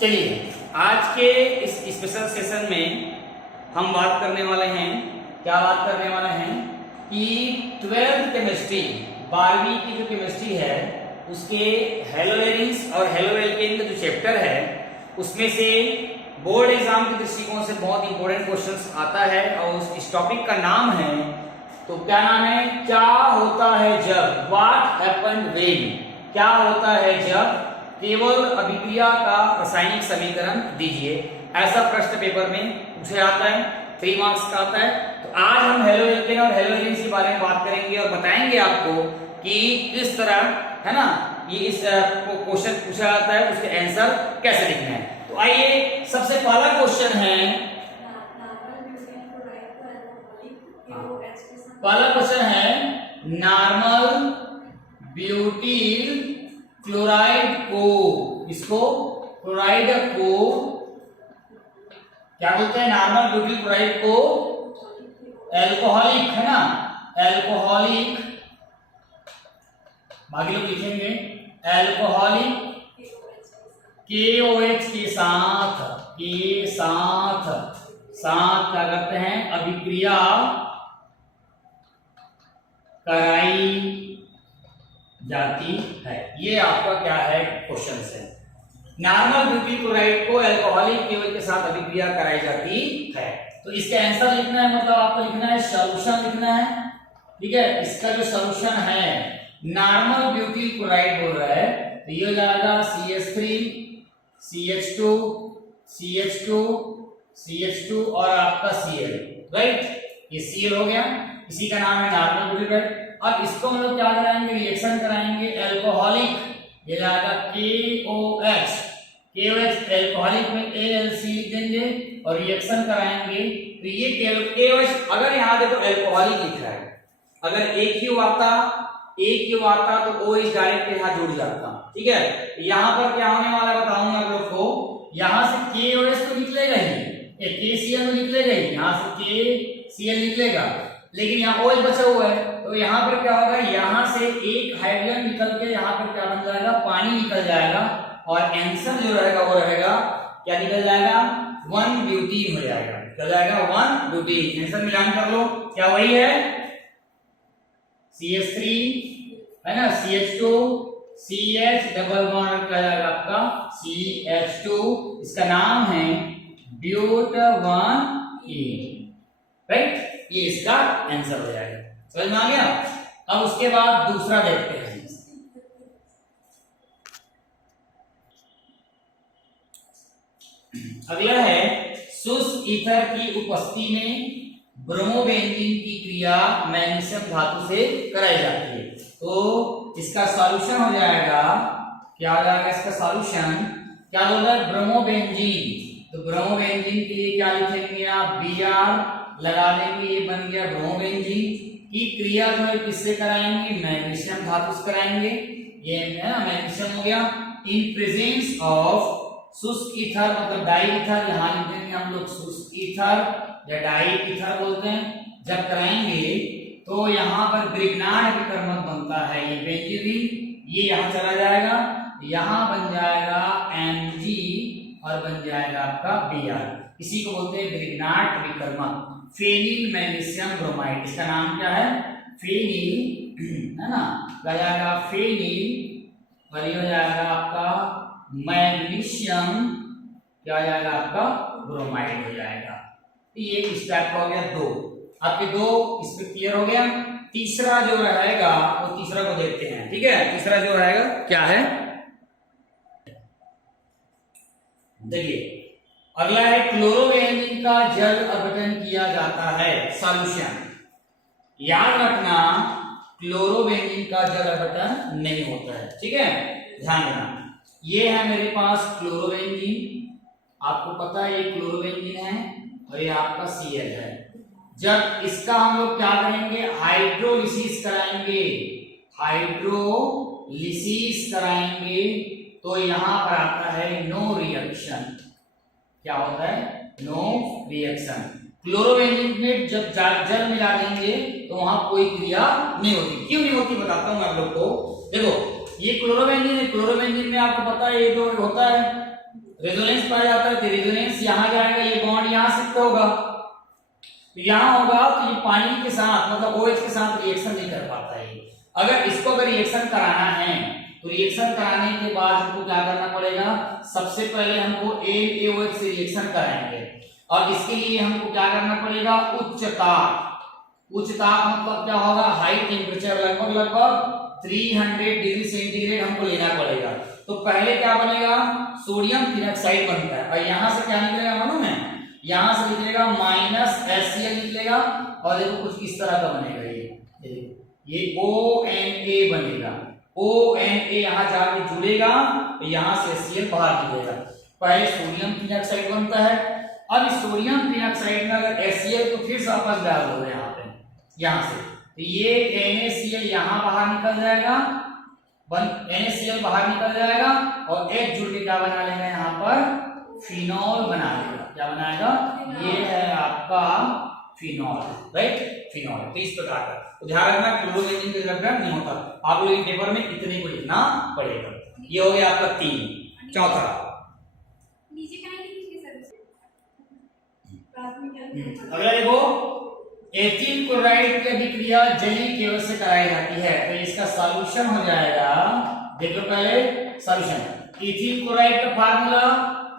चलिए आज के इस स्पेशल सेशन में हम बात करने वाले हैं, क्या बात करने वाले हैं कि 12th केमिस्ट्री 12वीं की जो केमिस्ट्री है उसके हेलोवेरिन्स और हेलोवेल्केन का जो चैप्टर है उसमें से बोर्ड एग्जाम के दृष्टिकोण से बहुत इंपॉर्टेंट क्वेश्चंस आता है और इस टॉपिक का नाम है, तो क्या नाम है, क्या होता है जब, व्हाट हैपेंड व्हेन, क्या होता है जब केवल अभिक्रिया का रासायनिक समीकरण दीजिए। ऐसा प्रश्न पेपर में पूछा जाता है, 3 मार्क्स का आता है। तो आज हम हेलोवेल्केन और हेलोवेरिन्स के बारे में बात करेंगे और बताएंगे आपको कि किस तरह है ना ये इस क्वेश्चन पूछा जाता है, उसके आंसर कैसे लिखना है। तो आइए सबसे पहला क्वेश्चन है, पहला क्वेश्चन है नॉर्मल ब्यूटील क्लोराइड को, इसको क्लोराइड को क्या बोलते हैं, नॉर्मल ब्यूटील क्लोराइड को एल्कोहलिक है ना, एल्कोहलिक, बाकी लोग लिखेंगे एल्कोहलिक KOH के साथ क्या करते हैं, अभिक्रिया कराई जाती है। ये आपका क्या है क्वेश्चन है, नॉर्मल ब्यूटील क्लोराइड को एल्कोहलिक KOH के साथ अभिक्रिया कराई जाती है। तो इसका आंसर लिखना है, मतलब आपको लिखना है सॉल्यूशन लिखना है, ठीक है। इसका जो सॉल्यूशन है नॉर्मल ब्यूटील क्लोराइड बोल रहा है, तो ये हो जाएगा CH3 CH2 CH2 CH2 और आपका Cl, राइट, ये Cl हो गया, इसी का नाम है नॉर्मल ब्यूटील क्लोराइड। अब इसको हम लोग क्या कराएंगे, रिएक्शन कराएंगे एल्कोहलिक, ये जाएगा KOH एल्कोहलिक में ALC लिख देंगे और रिएक्शन कराएंगे, तो ये KOH, अगर यहाँ देखो एल्कोहलिक लिखा है, अगर एक क्यू आता तो OH डायरेक्ट यहाँ जुड़ जाता, ठीक है। यहाँ पर क्या होने वाला बताऊंगा आप लोग को, यहाँ से KOH तो निकलेगा ही, KCl तो निकलेगा ही, यहाँ से KCl निकलेगा, लेकिन यहाँ OH बचा हुआ है, तो यहाँ पर क्या होगा, यहाँ से एक हाइड्रोजन निकल के यहाँ पर क्या बन जाएगा, पानी निकल जाएगा और आंसर जो रहेगा वो रहेगा क्या निकल जाएगा, 1 ब्यूटीन हो जाएगा, क्या जाएगा 1 ब्यूटीन। आंसर मिलान कर लो, क्या वही है CH3 है ना, CH2 CH डबल बॉन्ड क्या जाएगा आपका CH2, इसका नाम है ब्यूट1ईन, राइट, ये इसका आंसर हो जाएगा। समझ में आ गया। अब उसके बाद दूसरा देखते हैं, अगला है शुष्क ईथर की उपस्थिति में ब्रोमोबेंजीन की क्रिया मैग्नीशियम धातु से कराई जाती है। तो इसका सॉल्यूशन हो जाएगा, क्या हो जाएगा इसका सॉल्यूशन, क्या बोल रहा है ब्रोमोबेंजीन, तो ब्रोमोबेंजीन के लिए क्या लिखेंगे आप, Br लगा देंगे, ये बन गया ब्रोमोबेंजीन की क्रिया जो है किससे कराएंगे, मैग्नीशियम धातु से कराएंगे, ये है ना मैग्नीशियम हो गया, इन प्रेजेंस ऑफ शुष्क ईथर मतलब डाई ईथर, यहाँ लिखेंगे हम लोग शुष्क ईथर या डाई ईथर बोलते हैं, जब कराएंगे तो यहाँ पर ग्रिग्नार्ड विकर्मक बनता है, ये बेंजीन, ये यहाँ चला जाएगा, यहाँ बन जाएगा Mg और बन जाएगा आपका Br, इसी को बोलते हैं ग्रिग्नार्ड विकर्मक, फेनिल मैग्नीशियम ब्रोमाइड, इसका नाम क्या है फेनिल, है ना, क्या जाएगा फेनिल और ये हो जाएगा आपका मैग्नीशियम, क्या हो जाएगा आपका ब्रोमाइड हो जाएगा। ये इस टाइप का हो गया, दो आपके दो इस पे क्लियर हो गया। तीसरा जो रहेगा वो तीसरा को देखते हैं, ठीक है। तीसरा जो रहेगा क्या है, देखिए अगला है क्लोरोबेंजीन का जल अपघटन किया जाता है, सॉल्यूशन याद रखना क्लोरोबेंजीन का जल अपघटन नहीं होता है, ठीक है, ध्यान रखना। ये है मेरे पास क्लोरोबेंजीन, आपको पता है ये क्लोरोबेंजीन है और ये आपका Cl है। जब इसका हम लोग क्या करेंगे, हाइड्रोलिसिस कराएंगे, हाइड्रोलिसिस कराएंगे तो यहां पर आता है नो रिएक्शन, क्या होता है नो रिएक्शन। क्लोरोबेंजीन में जब जल मिला देंगे तो वहां कोई क्रिया नहीं होती, क्यों नहीं होती बताता हूं आप लोग को। देखो ये क्लोरोबेंजीन है, क्लोरोबेंजीन में आपको पता है ये जो होता है रेजोनेंस पाया जाता है, तो रेजोनेंस यहाँ जाएगा, ये बॉन्ड यहाँ शिफ्ट होगा, तो यहाँ होगा तो ये पानी के साथ मतलब OH के साथ रिएक्शन नहीं कर पाता है। अगर इसको अगर रिएक्शन कराना है तो रिएक्शन कराने के बाद हमको क्या करना पड़ेगा, सबसे पहले हमको NaOH से रिएक्शन कराएंगे और इसके लिए हमको क्या करना पड़ेगा, उच्च ताप। उच्च ताप मतलब क्या होगा, हाई टेम्परेचर, लगभग 300 डिग्री सेंटीग्रेड हमको लेना पड़ेगा। तो पहले क्या बनेगा, सोडियम फिनॉक्साइड बनता है और यहाँ से क्या निकलेगा मालूम है, यहाँ से निकलेगा -HCl निकलेगा और देखो कुछ इस तरह का बनेगा, ये ONA बनेगा। ONA यहाँ जाके जुड़ेगा तो यहाँ से HCl बाहर निकलेगा। पहले सोडियम फिनॉक्साइड बनता है, अब इस सोडियम फिनॉक्साइड में अगर HCl तो फिर से आपस डाल दो यहाँ पे, यहाँ से तो ये NaCl यहाँ बाहर निकल जाएगा, NaCl बाहर निकल जाएगा और H जुड़ के क्या बना लेगा, यहाँ पर फिनॉल बना लेगा। क्या बनाएगा, ये है आपका फिनॉल, राइट, फिनॉल। तो इस प्रकार का तो ध्यान रखना, क्लोरोबेंजीन का ग्राफ नहीं होता, आप लोग पेपर में इतने को लिखना पड़ेगा। ये हो गया आपका 3। चौथा अगला देखो, एथिल क्लोराइड की अभिक्रिया जलीय केवल से कराई जाती है, तो इसका सॉल्यूशन हो जाएगा। देखो पहले सॉल्यूशन, एथिल क्लोराइड का फार्मूला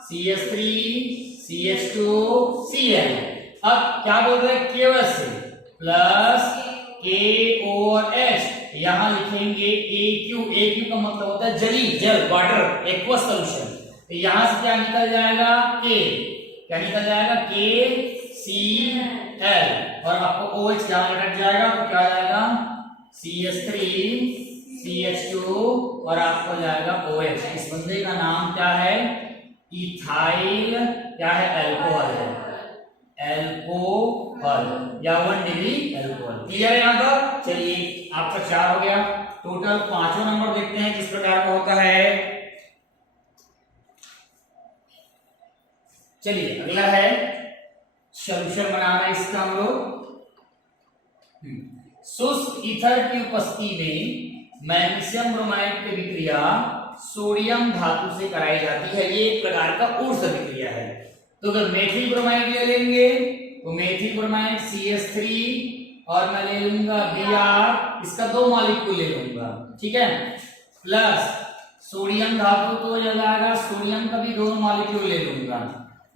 CH3CH2Cl। अब क्या बोल रहे हैं, केवल से प्लस KOH, यहाँ लिखेंगे AQ। AQ का मतलब होता है जलीय, जल, वाटर, एक्वस सॉल्यूशन। तो यहाँ से क्या निकल जाएगा, K, क्या निकल जाएगा, KCl और आपको OH यहाँ लटक जाएगा तो क्या जाएगा, CH3CH2 और आपको जाएगा OH। इस बंदे का नाम क्या है, इथाइल, क्या है, अल्कोहल है, अल्कोहल या 1 डिग्री अल्कोहल। क्लियर है यहाँ तक? चलिए आपका 4 हो गया। टोटल 5वां नंबर देखते हैं किस प्रकार का होता है। चलिए अगला है सॉल्यूशन बनाना इसका हम लोग। शुष्क ईथर की उपस्थिति में मैग्नीशियम ब्रोमाइड की विक्रिया सोडियम धातु से कराई जाती है। ये एक प्रकार का ऊर्जा विक्रिया है। तो अगर मेथिल ब्रोमाइड ले लेंगे तो मेथिल ब्रोमाइड CH3 और मैं ले लूंगा Br, इसका 2 मॉलिक्यूल ले लूंगा, ठीक है, प्लस सोडियम धातु तो हो जाएगा, सोडियम का भी 2 मॉलिक्यूल ले लूंगा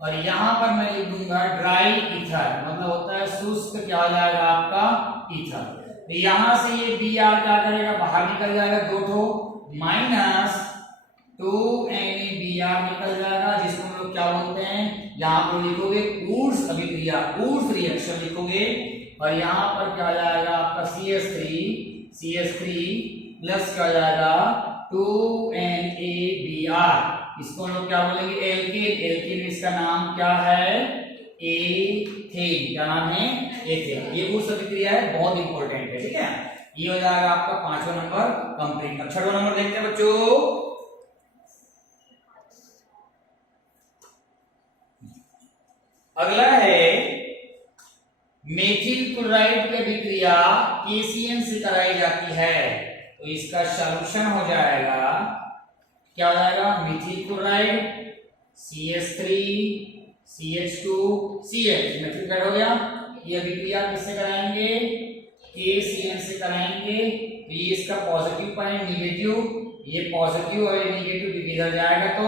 और यहाँ पर मैं लिख दूंगा ड्राई ईथर, मतलब होता है शुष्क, क्या हो जाएगा आपका ईथर। तो यहाँ से ये Br क्या करेगा, बाहर निकल जाएगा, 2 माइनस 2NaBr निकल जाएगा, जिसको हम लोग क्या बोलते हैं, यहाँ पर लिखोगे ऊर्ज अभिक्रिया, ऊर्ज रिएक्शन लिखोगे और यहाँ पर क्या जाएगा आपका CH3 प्लस क्या जाएगा 2NaBr, इसको हम लोग क्या बोलेंगे, एल्केन। एल्केन इसका नाम क्या है, एथेन। क्या नाम है, एथेन। ये ऊर्ज अभिक्रिया है, बहुत इंपॉर्टेंट है, ठीक है। ये हो जाएगा आपका 5वां नंबर कंप्लीट। अब 6वां नंबर देखते हैं बच्चों। अगला है मेथिल क्लोराइड की अभिक्रिया KCl से कराई जाती है, तो इसका सॉल्यूशन हो जाएगा, क्या हो जाएगा, methyl chloride CH3 CH2CH, methyl chloride हो गया। ये अभिक्रिया किससे कराएंगे, KCl से कराएंगे। तो ये इसका पॉजिटिव पॉइंट, निगेटिव, ये पॉजिटिव और ये निगेटिव इधर जाएगा तो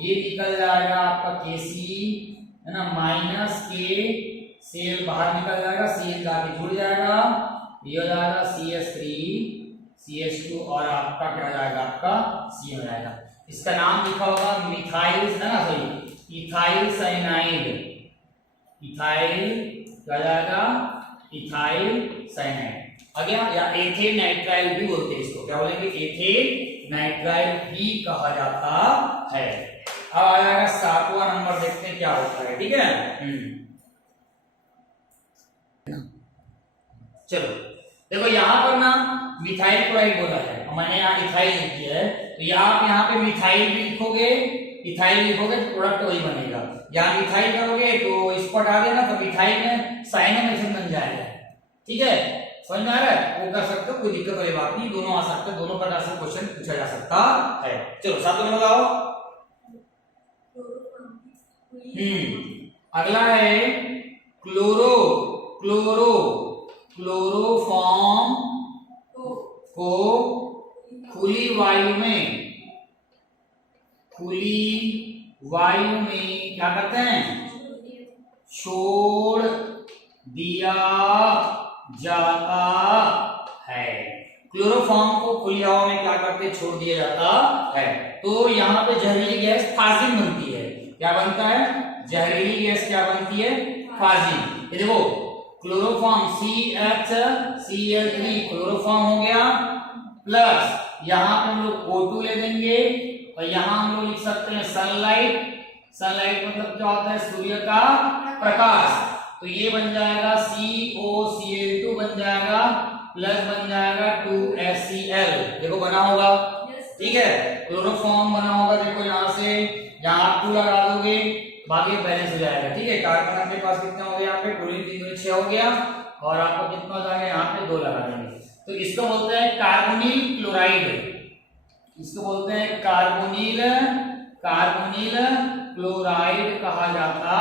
ये निकल जाएगा आपका KC है ना, माइनस के, Cl बाहर निकल जाएगा, Cl जाके जुड़ जाएगा, ये हो जाएगा CH3 CH2 और आपका क्या जाएगा, आपका C हो जाएगा। इसका नाम लिखा होगा मिथाइल, है ना, सॉरी इथाइल साइनाइड। इथाइल क्या जाएगा, इथाइल साइनाइड आ गया, या एथेन नाइट्राइल भी बोलते हैं इसको, क्या बोलेंगे, एथेन नाइट्राइल भी कहा जाता है। अब आ जाएगा 7वां नंबर, देखते हैं क्या होता है, ठीक है। चलो देखो यहाँ पर ना मिथाइल क्लोराइड बोला है, मैंने यहाँ इथाइल लिख दिया है, तो आप यहाँ पे मिथाइल भी लिखोगे, इथाइल लिखोगे तो प्रोडक्ट वही बनेगा। यहाँ मिथाइल करोगे तो इसको हटा देना, तो मिथाइल में साइनोमेथिल बन जाएगा, ठीक है, समझ में आ रहा है, वो कर सकते हो, कोई दिक्कत वाली बात नहीं, दोनों आ सकते हैं, दोनों प्रकार से क्वेश्चन पूछा जा सकता है। चलो 7वां बताओ। अगला है क्लोरो क्लोरो क्लोरोफॉर्म को खुली वायु में क्या करते हैं, छोड़ दिया जाता है। क्लोरोफॉर्म को खुली हवा में क्या करते हैं, छोड़ दिया जाता है। तो यहाँ पे जहरीली गैस फाजिल बनती है। क्या बनता है, जहरीली गैस क्या बनती है, फाजिल। ये देखो क्लोरोफॉर्म CH3 क्लोरोफॉर्म हो गया, प्लस यहाँ पे हम लोग O2 ले देंगे और यहाँ हम लोग लिख सकते हैं सनलाइट। सनलाइट मतलब क्या होता है, सूर्य का प्रकाश। तो ये बन जाएगा COCl2 बन जाएगा, प्लस बन जाएगा 2HCl। देखो बना होगा, ठीक है, क्लोरोफॉर्म बना होगा। देखो यहाँ से यहाँ आप 2 लगा दोगे, बाकी बैलेंस हो जाएगा। ठीक है, कार्बन आपके पास कितना हो गया, यहाँ पे क्लोरीन 3 दूनी 6 हो गया, और आपको कितना हो जाएगा, यहाँ पे 2 लगा देंगे। तो इसको बोलते हैं कार्बोनिल क्लोराइड, इसको बोलते हैं कार्बोनिल क्लोराइड कहा जाता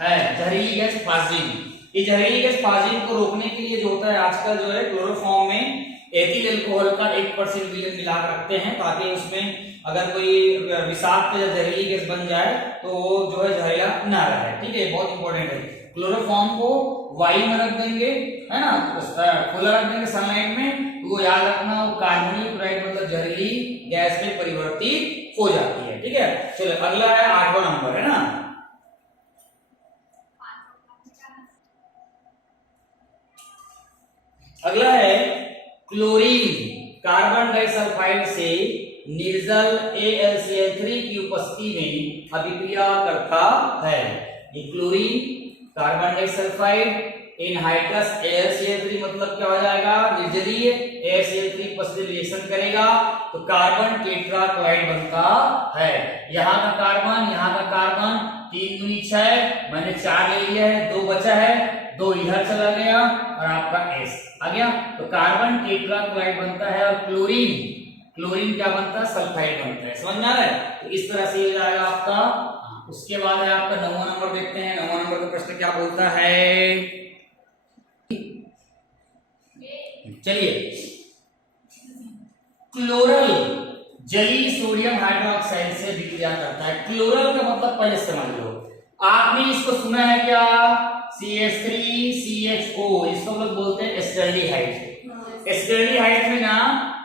है। जहरीली गैस फाजिल। ये जहरीली गैस फाजिल को रोकने के लिए जो होता है, आजकल जो है क्लोरोफॉर्म में एथिल अल्कोहल का 1% मिला कर रखते हैं, ताकि उसमें अगर कोई विषाक्त या जहरीली गैस बन जाए तो वो जो है जहरीला ना रहे। ठीक है, बहुत इंपॉर्टेंट है। क्लोरोफॉर्म को वायु में रख देंगे, है ना, खुला रख देंगे सनलाइट में, तो वो याद रखना, वो कार्बोनिल क्लोराइड मतलब जहरीली गैस में परिवर्तित हो जाती है। ठीक है, चलो अगला है 8वां नंबर, है ना। अगला है क्लोरीन कार्बन डाइसल्फाइड से निर्जल AlCl3 की उपस्थिति में अभिक्रिया करता है। ये chlorine carbon disulphide anhydrous AlCl3 मतलब क्या हो जाएगा, निर्जलीय AlCl3 उपस्थिति रिएक्शन करेगा तो कार्बन टेट्रा क्लोराइड बनता है। यहाँ का कार्बन 3 दूनी 6, मैंने 4 ले लिया है, 2 बचा है, 2 इधर चला गया और आपका S आ गया, तो कार्बन टेट्रा क्लोराइड बनता है। और क्लोरीन क्या बनता है, सल्फाइड बनता है। समझ में आ रहा है, तो इस तरह से हो जाएगा आपका। उसके बाद है आपका 9वां नंबर, देखते हैं 9वां नंबर का प्रश्न क्या बोलता है। चलिए, क्लोरल जलीय सोडियम हाइड्रोक्साइड से विक्रिया करता है। क्लोरल का मतलब पहले समझ लो, आपने इसको सुना है क्या, CH3CHO, इसको लोग बोलते हैं एस्टल्डिहाइड। एस्टल्डिहाइड में ना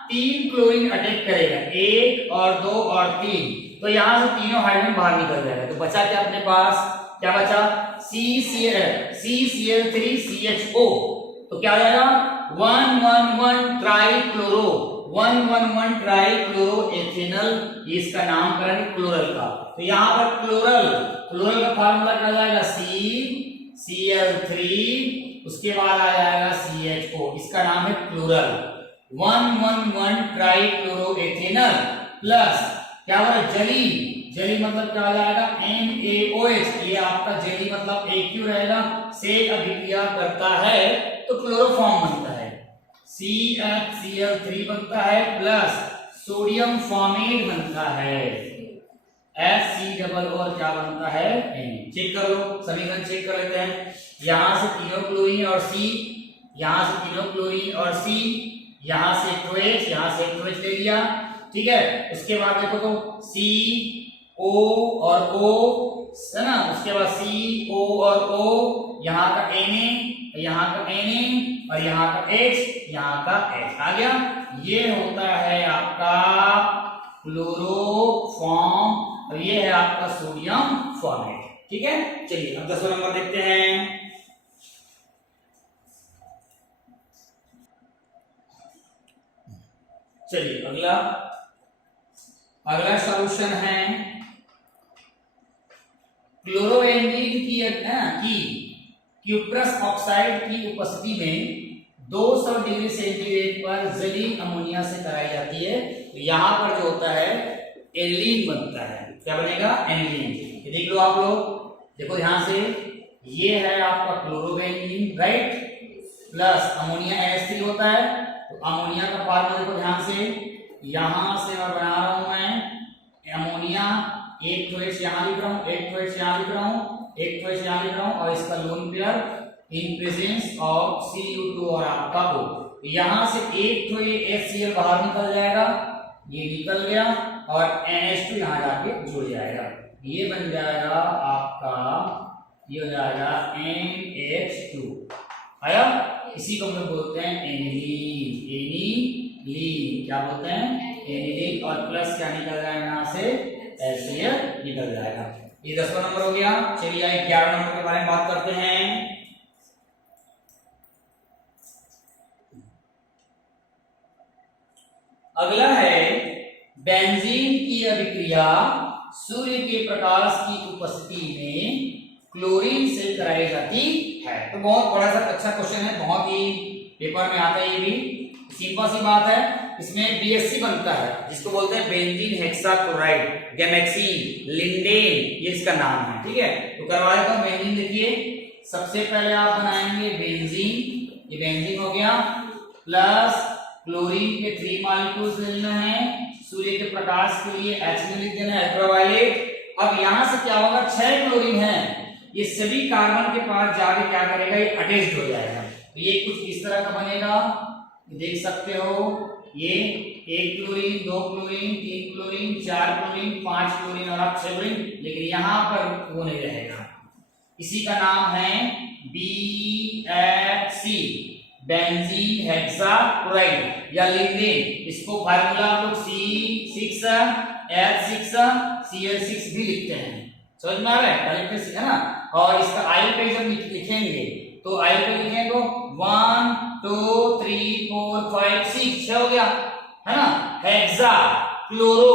3 क्लोरीन अटैक करेगा, 1 और 2 और 3, तो यहां से तीनों हाइड्रोजन बाहर निकल जाएगा। तो बचा क्या अपने पास, क्या बचा, CCl3CHO, तो क्या हो जाएगा 111 ट्राइक्लोरो, 111 ट्राइक्लोरो एथेनल, इसका नामकरण क्लोरल का। तो यहाँ पर क्लोरल का फार्मूला क्या जाएगा, CCl3, उसके बाद आ जाएगा CHO, इसका नाम है क्लोरल। 111 ट्राइक्लोरो एथेनल प्लस क्या होगा, जली मतलब क्या हो जाएगा, NaOH, ये आपका जली मतलब AQ रहेगा, से अभिक्रिया करता है तो क्लोरोफॉर्म बनता है। CHCl3 बनता है प्लस सोडियम फॉर्मेट बनता है, HC और क्या बनता है, Na। चेक कर लो, समीकरण चेक कर लेते हैं। यहां से तीनों क्लोरीन और C, यहां से तीनों क्लोरीन और C, यहां से एक OH, यहां से एक OH ले लिया। ठीक है, उसके बाद देखो तो CO और O है ना, उसके बाद CO और O, यहाँ का Na, यहाँ का Na और यहाँ का H, यहाँ का H आ गया। ये होता है आपका क्लोरोफॉर्म और ये है आपका सोडियम फॉर्मेट। ठीक है, चलिए अब 10वां नंबर देखते हैं। चलिए अगला सॉल्यूशन है क्लोरोबेंजीन की क्यूप्रस ऑक्साइड की उपस्थिति में 200 डिग्री सेंटीग्रेड पर जलीय अमोनिया से कराई जाती है। तो यहाँ पर जो होता है एनिलीन बनता है। क्या बनेगा, एनिलीन। ये देख लो आप लोग, देखो ध्यान से, ये है आपका chlorobenzene, right, plus ammonia NH3 होता है। तो अमोनिया का फार्मूला देखो ध्यान से, यहां से मैं बना रहा हूं मैं अमोनिया, एक तो तो H यहाँ लिख रहा हूँ, एक तो H यहाँ लिख रहा हूँ, एक तो H यहाँ लिख रहा हूँ, और इसका lone pair in presence of Cu2 और आपका O। यहाँ से एक तो ये HCl बाहर निकल जाएगा, ये निकल गया, और NH2 यहाँ जाके जुड़ जाएगा, ये बन जाएगा आपका, ये हो जाएगा NH2 आया। इसी को हम लोग बोलते हैं एनिलीन, एनिलीन क्या बोलते हैं, एनिलीन, और प्लस क्या निकल जाएगा यहाँ से, HCl निकल जाएगा। ये 10वां नंबर हो गया। चलिए 11 नंबर के बारे में बात करते हैं। अगला है बेंजीन की अभिक्रिया सूर्य के प्रकाश की उपस्थिति में क्लोरीन से कराई जाती है। तो बहुत बड़ा सा अच्छा क्वेश्चन है, बहुत ही पेपर में आता है, ये भी सिंपल सी बात है। इसमें BHC बनता है जिसको बोलते हैं बेंजीन हेक्साक्लोराइड, गैमेक्सीन, लिंडेन, ये इसका नाम है, ठीक है। तो करवा देता हूं। बेंजीन देखिए, सबसे पहले आप बनाएंगे बेंजीन, ये बेंजीन हो गया, प्लस क्लोरीन के 3 मॉलिक्यूल्स लेना है, सूर्य के प्रकाश के लिए H लिख देना है, अल्ट्रावायलेट। अब यहां से क्या होगा, 6 क्लोरीन है, ये सभी कार्बन के पास जाके क्या करेगा, ये अटैच्ड हो जाएगा। तो ये कुछ इस तरह का बनेगा, देख सकते हो, ये 1 chlorine, 2 chlorine, 3 chlorine, 4 chlorine, 5 chlorine और अब 6 क्लोरीन, लेकिन यहां पर वो नहीं रहेगा। इसी का नाम है BHC, बेंजीन हेक्साक्लोराइड या लिंडेन। इसको फार्मूला आप लोग C6H6Cl6 भी लिखते हैं, समझ में आ रहा है, कलेक्टर है ना। और इसका आयु पे जब लिखेंगे तो आयु पे लिखेंगे तो 1 2 3 4 5 6 हो गया, है ना। हेक्सा क्लोरो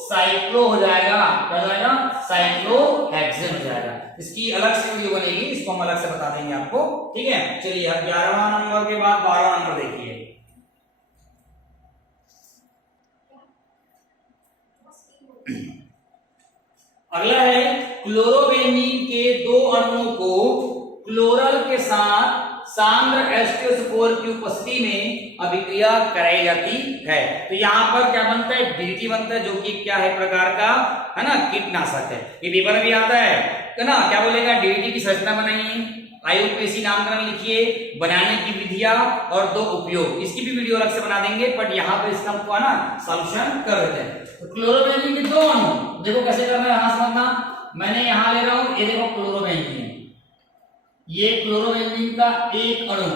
साइक्लो हो जाएगा, क्या हो जाएगा, साइक्लोहेक्सेन हो जाएगा। इसकी अलग से वीडियो बनेगी, इसको हम अलग से बता देंगे आपको, ठीक है। चलिए अब 11वां नंबर के बाद 12वां नंबर देखिए। अगला है क्लोरोबेंजीन के 2 अणुओं को क्लोरल के साथ सांद्र H2SO4 की उपस्थिति में अभिक्रिया कराई जाती है। तो यहाँ पर क्या बनता है, DDT बनता है, जो कि क्या है, प्रकार का, है ना, कीटनाशक है। ये पेपर में भी आता है ना, क्या बोलेगा, DDT की संरचना बनाइए, IUPAC नामकरण लिखिए, बनाने की विधियां और 2 उपयोग, इसकी भी वीडियो अलग से बना देंगे, बट यहाँ पे इसका हमको ना सॉल्यूशन कर देते हैं। तो क्लोरोबेंजीन के 2 अणु देखो कैसे करना है, यहां समझना। मैंने यहां ले रहा हूं, ये देखो क्लोरोबेंजीन, ये क्लोरोबेंजीन का एक अणु,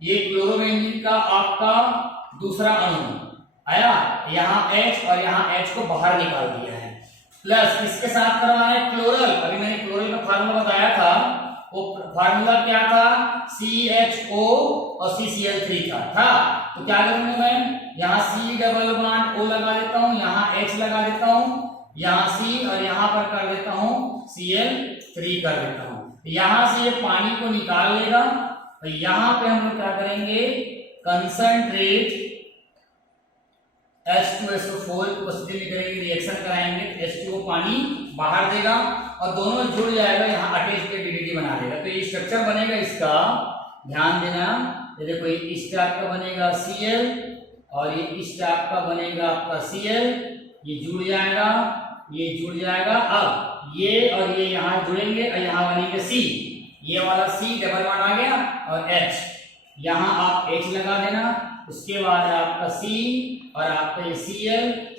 ये क्लोरोबेंजीन का आपका दूसरा अणु आया, यहाँ H और यहाँ H को बाहर निकाल दिया है, प्लस इसके साथ करवाना है क्लोरल। अभी मैंने क्लोरल का फार्मूला बताया था, वो फार्मूला क्या था, CHO और CCl3 था। तो क्या करूंगा मैं, यहाँ C डबल बॉन्ड O लगा देता हूँ, यहाँ H लगा देता हूँ, यहाँ C और यहाँ पर कर देता हूँ Cl3 कर देता हूँ। यहां से ये पानी को निकाल लेगा, और यहां पे हम लोग क्या करेंगे, कंसंट्रेट H2SO4 की उपस्थिति में करेंगे, रिएक्शन कराएंगे, H2O पानी बाहर देगा और दोनों जुड़ जाएगा, यहाँ अटैच के DDT बना देगा। तो ये स्ट्रक्चर बनेगा इसका, ध्यान देना। ये देखो, इस टाइप का बनेगा Cl और ये इस टाइप का बनेगा आपका Cl, ये जुड़ जाएगा, ये जुड़ जाएगा। अब ये और ये यहाँ जुड़ेंगे और यहाँ बनेंगे C, ये वाला C डबल बॉन्ड आ गया, और H, यहाँ आप H लगा देना, उसके बाद है आपका C और आपका ये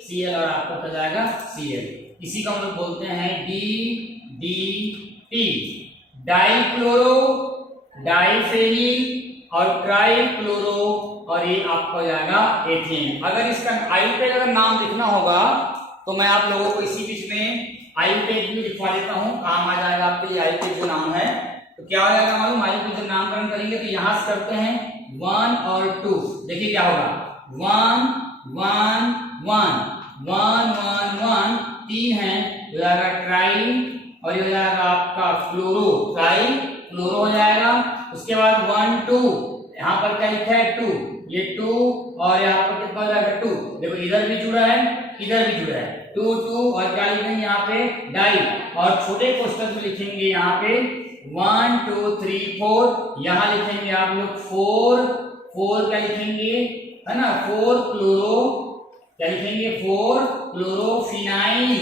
Cl और आपका हो जाएगा Cl। इसी को हम लोग बोलते हैं DDT, डाइक्लोरो, डाइफेनिल और ट्राइक्लोरो, और ये आपका हो जाएगा एथेन। अगर इसका आयुपेग अगर नाम लिखना होगा तो मैं आप लोगों को इसी बीच में आयुपेग भी लिखवा देता हूँ, काम आ जाएगा आपके लिए आयुपेग जो नाम है। तो क्या हो जाएगा मालूम, आयुपेग जब नामकरण करेंगे तो यहां से करते हैं 1 और 2, देखिए क्या होगा, 1 1 1 1 1 1 3 है, हो जाएगा ट्राई, और ये हो जाएगा आपका फ्लोरो, ट्राई फ्लोरो हो जाएगा। उसके बाद 1 2, यहाँ पर क्या लिखा है 2, ये 2 और यहाँ पर कितना हो जाएगा 2, देखो इधर भी जुड़ा है, इधर भी जुड़ा है, 2 2 और क्या लिखेंगे यहाँ पे डाई, और छोटे कोष्ठक में लिखेंगे यहाँ पे 1 2 3 4, यहाँ लिखेंगे आप लोग 4 क्या लिखेंगे, है ना, 4 क्लोरो, क्या लिखेंगे 4 क्लोरोफिनाइल,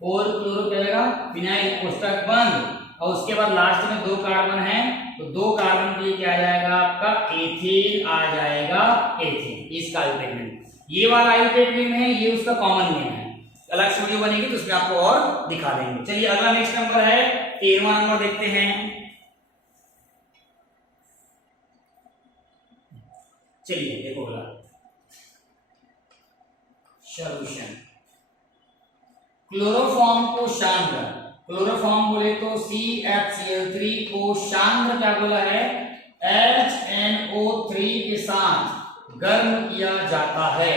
4 क्लोरो क्या आएगा फिनाइल, कोष्टक बंद। और उसके बाद लास्ट में 2 कार्बन है तो 2 कार्बन के लिए क्या आ जाएगा आपका एथेन आ जाएगा, एथेन इसका आइसोटोप। ये वाला आइसोटोप नेम है, ये उसका कॉमन नेम है। अलग से वीडियो बनेगी तो उसमें आपको और दिखा देंगे। चलिए अगला नेक्स्ट नंबर है 13वां नंबर देखते हैं। चलिए देखो अगला सॉल्यूशन। क्लोरोफॉर्म को शांत, क्लोरोफॉर्म बोले तो CFCl3 को शांत क्या बोला है HNO3 के साथ गर्म किया जाता है।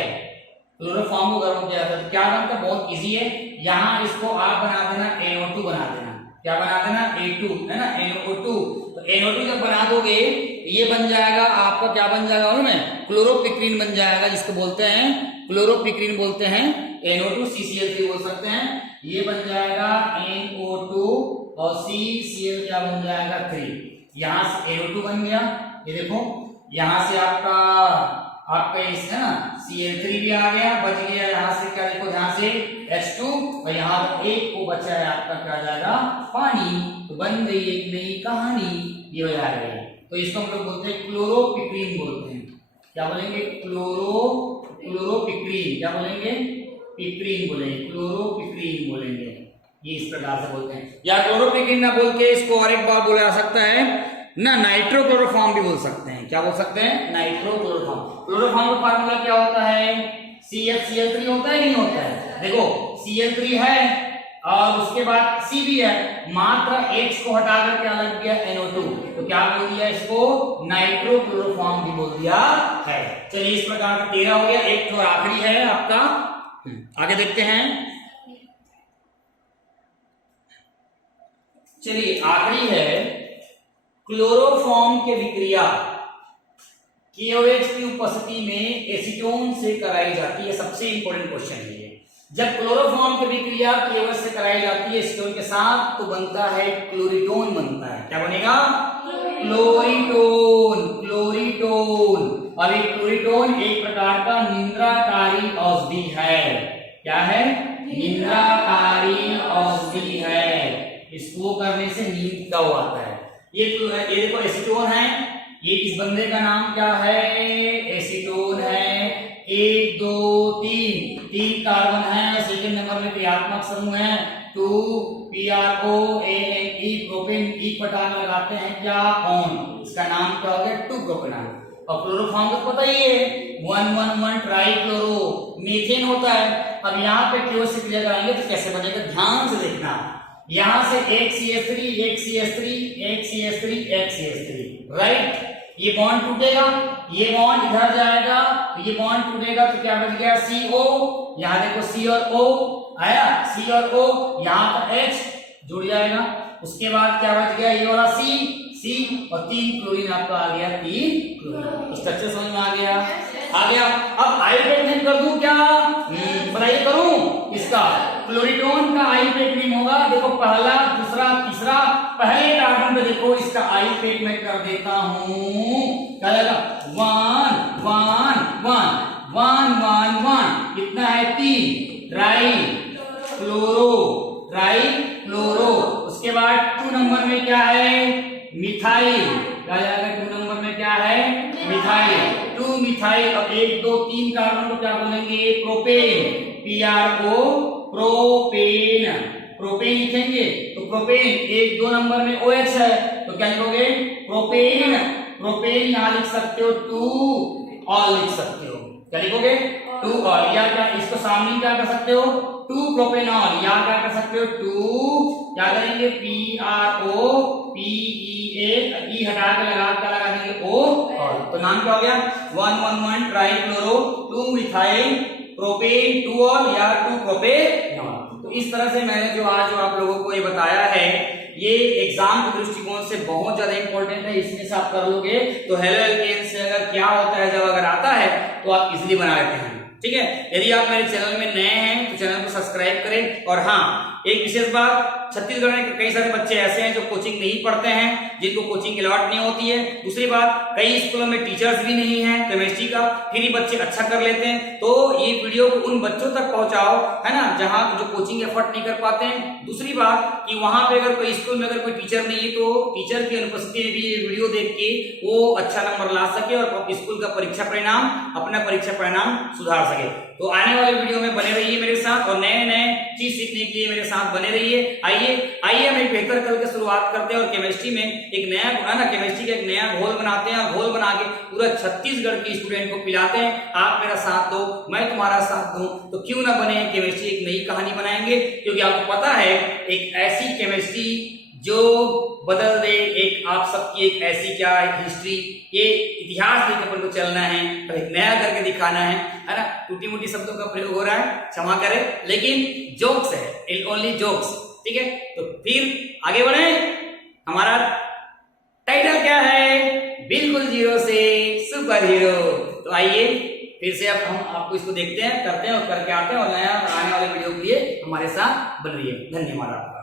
क्लोरोफॉर्म को गर्म किया जाता है क्या बनता है, बहुत इजी है। यहां इसको आप बना देना NO2 बना देना, क्या बना देना A2 है ना, NO2। तो NO2 जब बना दोगे ये बन जाएगा आपका, क्या बन जाएगा मालूम है, क्लोरोपिक्रीन बन जाएगा, जिसको बोलते हैं क्लोरोपिक्रीन बोलते हैं। NO2 CCl3 बोल सकते हैं। ये बन जाएगा NO2 और CCl क्या बन जाएगा 3। यहां से NO2 बन गया, ये देखो यहां से आपका इस है ना Cl3 भी आ गया, बच गया यहाँ से क्या, देखो ध्यान से H2 और यहाँ एक को बचा है आपका क्या जाएगा पानी। तो बन गई एक नई कहानी, ये हो जाएगा। तो इसको हम लोग बोलते हैं क्लोरोपिक्रीन बोलते हैं। क्या बोलेंगे क्लोरोपिक्रीन, क्या बोलेंगे पिक्रीन बोलेंगे, क्लोरोपिक्रीन बोलेंगे, ये इस प्रकार से बोलते हैं। या क्लोरोपिक्रीन ना बोल के इसको और एक बार बोला जा सकता है ना नाइट्रोक्लोरोफॉर्म भी बोल सकते हैं। क्या बोल सकते हैं नाइट्रोक्लोरोफॉर्म। क्लोरोफॉर्म का फार्मूला क्या होता है CFCl3 होता है नहीं होता है, देखो Cl3 है और उसके बाद C भी है, मात्र H को हटाकर क्या लग गया NO2, तो क्या बोल दिया इसको नाइट्रोक्लोरोफॉर्म भी बोल दिया है। चलिए इस प्रकार 13 हो गया। एक तो आखिरी है आपका, आगे देखते हैं। चलिए आखिरी है क्लोरोफॉर्म के विक्रिया KOH की उपस्थिति में एसीटोन से कराई जाती है। सबसे इंपॉर्टेंट क्वेश्चन है ये। जब क्लोरोफॉर्म की विक्रिया KOH से कराई जाती है एसीटोन के साथ तो बनता है क्लोरीटोन बनता है। क्या बनेगा क्लोरीटोन, क्लोरीटोन। अब एक क्लोरीटोन एक प्रकार का निंद्राकारी औषधि है। क्या है निंद्राकारी औषधि है, इसको करने से नींद का आता है। ये देखो एसीटोन है, ये इस बंदे का नाम क्या है एसीटोन है। 1 2 3 कार्बन है, सेकंड नंबर में क्रियात्मक समूह है 2 PROANE प्रोपेन ई पटान लगाते हैं क्या ऑन, इसका नाम क्या हो गया 2 प्रोपेनॉल। और क्लोरोफॉर्म को पता ही है 111 ट्राई क्लोरो मीथेन होता है। अब यहाँ पे क्लोरो से क्लियर कराएंगे तो कैसे बनेगा, ध्यान से देखना। यहां से एक CH3 एक CH3 एक CH3 एक CH3 राइट, ये बॉन्ड टूटेगा, ये बॉन्ड इधर जाएगा तो ये बॉन्ड टूटेगा तो क्या बच गया CO। यहां देखो C और O आया, C और O, यहां पर H जुड़ जाएगा। उसके बाद क्या बच गया ये वाला C और 3 क्लोरीन आपका आ गया 3 क्लोरीन। स्ट्रक्चर समझ में आ गया। अब आइसोटोप कर दूं क्या, बताइए करूं इसका। क्लोरीटोन का आइसोटोप नेम होगा, देखो पहला दूसरा तीसरा, पहले कार्बन पे देखो इसका आइसोटोप मैं कर देता हूं, क्या लगेगा 1 1 1 1 1 1, कितना है 3 ट्राई क्लोरो। उसके बाद 2 नंबर में क्या है मिथाइल, क्या जाएगा 2 नंबर में क्या है मिथाइल, 2 मिथाइल। अब 1 2 3 कार्बन को क्या बोलेंगे प्रोपेन, PRO प्रोपेन, प्रोपेन लिखेंगे तो प्रोपेन 1 2 नंबर में OH है तो क्या लिखोगे प्रोपेन। प्रोपेन यहां लिख सकते हो 2 ऑल लिख सकते हो, क्या लिखोगे 2 ऑल, या क्या इसको सामने क्या कर सकते हो 2 प्रोपेनॉल, या क्या कर सकते हो 2 क्या करेंगे PRO PEA ई हटा के लगा देंगे O ऑल, तो नाम क्या हो गया 111 try chloro 2 methyl propane 2 all या 2 प्रोपेनॉल। तो इस तरह से मैंने जो आज आप लोगों को ये बताया है ये एग्जाम के दृष्टिकोण से बहुत ज्यादा इंपॉर्टेंट है। इसमें से आप कर लोगे तो हेलो एल्केन से अगर क्या होता है जब अगर आता है तो आप इजीली बना लेते हैं। ठीक है, यदि आप मेरे चैनल में नए हैं तो चैनल को सब्सक्राइब सब्सक्राइब करें। और हाँ, एक विशेष बात, छत्तीसगढ़ में कई सारे बच्चे ऐसे हैं जो कोचिंग नहीं पढ़ते हैं, जिनको कोचिंग अलॉट नहीं होती है। दूसरी बात, कई स्कूलों में टीचर्स भी नहीं है केमिस्ट्री का, फिर ही बच्चे अच्छा कर लेते हैं। तो ये वीडियो को उन बच्चों तक पहुंचाओ, है ना, जहां जो कोचिंग एफर्ट नहीं कर पाते हैं। दूसरी बात कि वहां पे अगर कोई स्कूल में अगर कोई टीचर नहीं है तो टीचर की अनुपस्थिति में भी ये वीडियो देख के वो अच्छा नंबर ला सके और स्कूल का परीक्षा परिणाम, अपना परीक्षा परिणाम सुधार सके। तो आने वाले वीडियो में बने रहिए मेरे साथ और नए नए चीज सीखने के लिए मेरे साथ बने रहिए। आइए हम एक बेहतर कल की शुरुआत करते हैं और केमिस्ट्री में एक नया, है ना, केमिस्ट्री का एक नया घोल बनाते हैं और घोल बना के पूरा छत्तीसगढ़ के स्टूडेंट को पिलाते हैं। आप मेरा साथ दो, मैं तुम्हारा साथ दूं, तो क्यों ना बने केमिस्ट्री एक नई कहानी बनाएंगे। क्योंकि आपको पता है एक ऐसी केमिस्ट्री जो बदल दे, एक आप सबकी एक ऐसी क्या हिस्ट्री, ये इतिहास लेकर अपन को चलना है और एक नया करके दिखाना है ना। टूटी मुटी शब्दों का प्रयोग हो रहा है, क्षमा करें, लेकिन जोक्स है, ओनली जोक्स, ठीक है। तो फिर आगे बढ़े। हमारा टाइटल क्या है? बिल्कुल जीरो से सुपर हीरो। तो आइए फिर से अब हम आपको इसको देखते हैं, करते हैं और करके आते हैं और नया आने वाले वीडियो के लिए हमारे साथ बन रही है। धन्यवाद।